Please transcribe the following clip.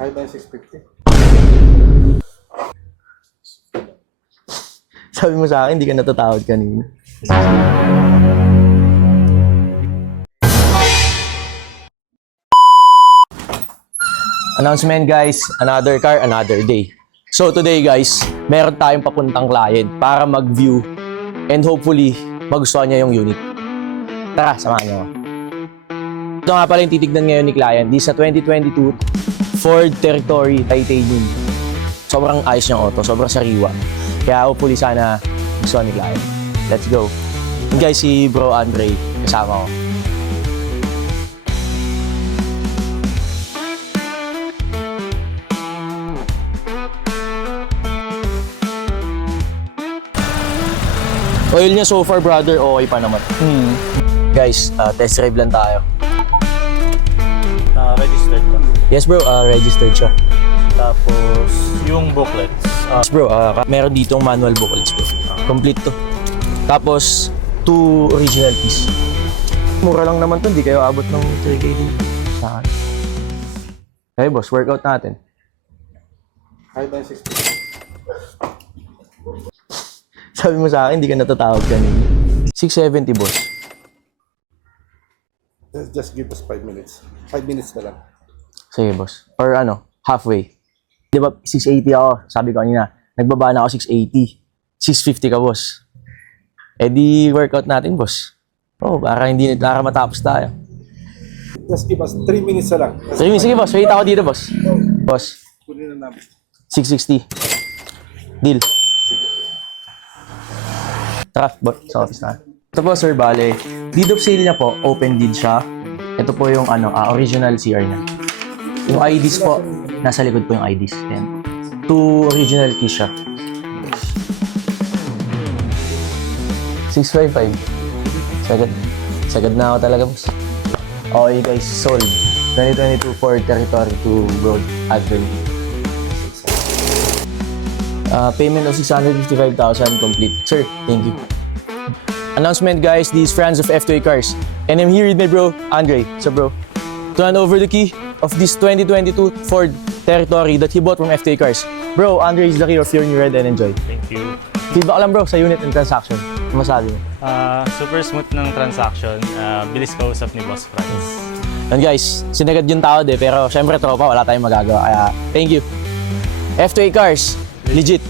Kaya ba yung 650? Sabi mo sa akin, hindi ka natatawad kanina. Announcement guys, another car, another day. So today guys, meron tayong papuntang client para mag-view and hopefully magustuhan niya yung unit. Tara, samahan niyo ako. Ito nga pala yung titignan ngayon ni client. This sa 2022 Ford Territory Titanium. Sobrang ayos niyang auto, sobrang sariwa. Kaya hopefully sana gustuhan ni client. Let's go. And guys, si Bro Andre kasama ko. Oil niya so far, brother, okay pa naman. Guys, test drive lang tayo. Registered ka. Yes bro, registered siya. Tapos, yung booklets. Yes bro, meron ditong manual booklets bro. Complete to. Tapos, 2 original keys. Mura lang naman to, hindi kayo abot ng 3K din. Sa akin. Okay boss, workout natin. Kaya ba yung 650? Sabi mo sa akin, hindi ka natatawag kanina. 670 boss. Just give us 5 minutes. 5 minutes na lang. Sige boss. Or ano, halfway. Di ba 680 ako, sabi ko kanina. Nagbaba na ako 680. 650 ka boss. Eh di workout natin boss. Oh, para matapos tayo. Just give us 3 minutes na lang. Sige boss, wait ako dito boss. Boss, Kunin na namin. 660. Deal. Tara, boss, sa office na. Ito po sir, bale, deed of sale niya po, open deed siya. Ito po yung original CR niya. Yung IDs po, nasa likod po yung IDs. Ayan. 2 original keys siya. 655. Sagad na ako talaga boss. Okay guys, sold. 2022 Ford Territory to Broad Avenue. Payment of 655,000 complete. Sir, thank you. Announcement guys, these friends of F2A Cars. And I'm here with my bro, Andre. So bro, to hand over the key of this 2022 Ford Territory that he bought from F2A Cars. Bro, Andre is the key of your new ride and enjoy. Thank you. Feedback lang bro sa unit and transaction. Ano masabi mo? Super smooth ng transaction. Bilis kausap ni Boss Franz. And guys, sinagad yung tao pero syempre tropa, wala tayong magagawa. Kaya thank you. F2A Cars, legit.